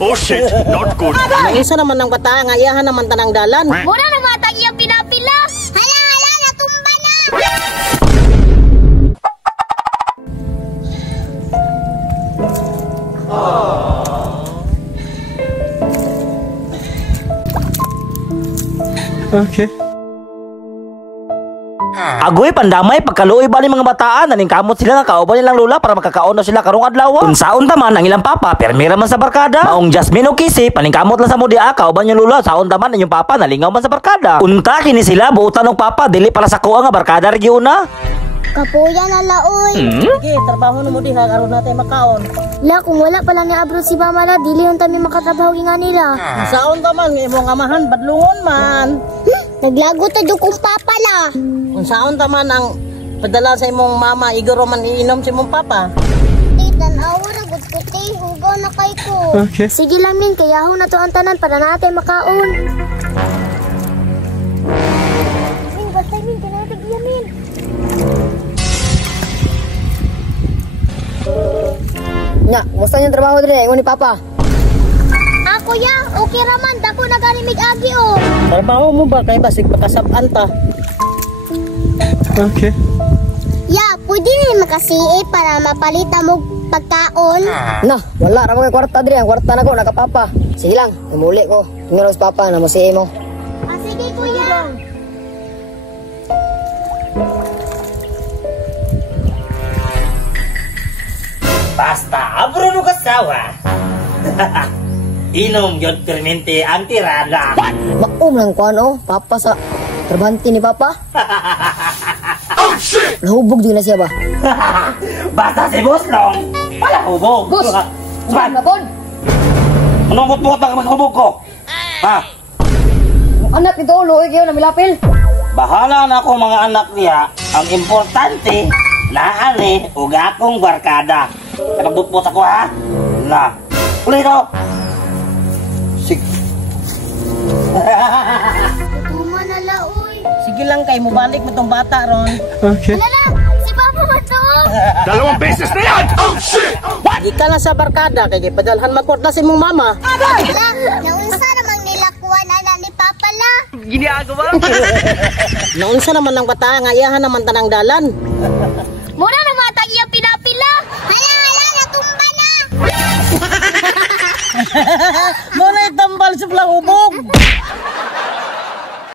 Oh shit, not good. Isa naman ng bata, ngayahan naman tanang dalan. Muna na matag iyang pinapila. Hala, natumba na. Okay. Agoy pandamay pagkaluoy ba ni mga bataan naning kamot sila nga kauban nilang lula para makakaon na sila karong adlaw. Unsaon taman ang ilang papa permira man sa barkada. Maong Jasmine o Kisi paningkamot lang sa mudia kauban yung lula saon taman ang papa nalingaw man sa barkada. Unta kini sila buutan ng papa dili para sa kuha nga barkada regyo na. Kapuya na laoy. Sige, trabaho na mo diha aron natin makaon. La, kung wala pala ni abroad si mama la, dili yung kami makatrabaho nga nila. Saon taman imong amahan badlungon man. Naglago to do kung papa la. Unsaon taman ang padala sa imong mama igoro man iinom si imong papa. Tanawa na gud ko te, hugaw na kay ko. Okay. Sige lang min, kayaho na to ang tanan para natin makaon. Min, basta min, kinatig yan min. Nya, musta yung trabaho dire ingon ni papa? Ako ya, okay raman, dako na ganimig agi o. Trabaho mo ba kay basig makasab-an ta? Okay. Ya, pwede rin makasie para mapalita mo pagkaon. Na, wala ra mo kay kwarta dire, ang kwarta na ko nakapapa. Sige lang, namuli ko. Ingon sa papa na mo si imo. Ah, sige kuya. Basta abro mo kasawa. Inom yun permente ang tirada. Maum lang ko ano, papa sa trabante ni papa. Oh shit! Nahubog din na siya ba? Basta si Boslong wala hubog. Boss! Saan? Napon! Anong butbut ang maghubog ko? Ha? Anak nito, luoy kayo na milapil. Bahala na ako mga anak niya. Ang importante, naani ug akong barkada. Nagbutbut ako ha? Na. Ulit o. Sige. Tuma na laoy. Sige lang kay mo balik mo tong bata ron. Okay. Lala, si papa ba to? Dalawang beses na yan! Oh shit! Di ka na sa barkada kay padalhan magkwarta si mong mama. La, naunsa namang nilakuan anak ni papa la. Naunsa naman ng bata, ngayahan naman tanang dalan. Muna na matag iyang pinapila. Hala, natumba na. Muna itambal sa pulang ubog.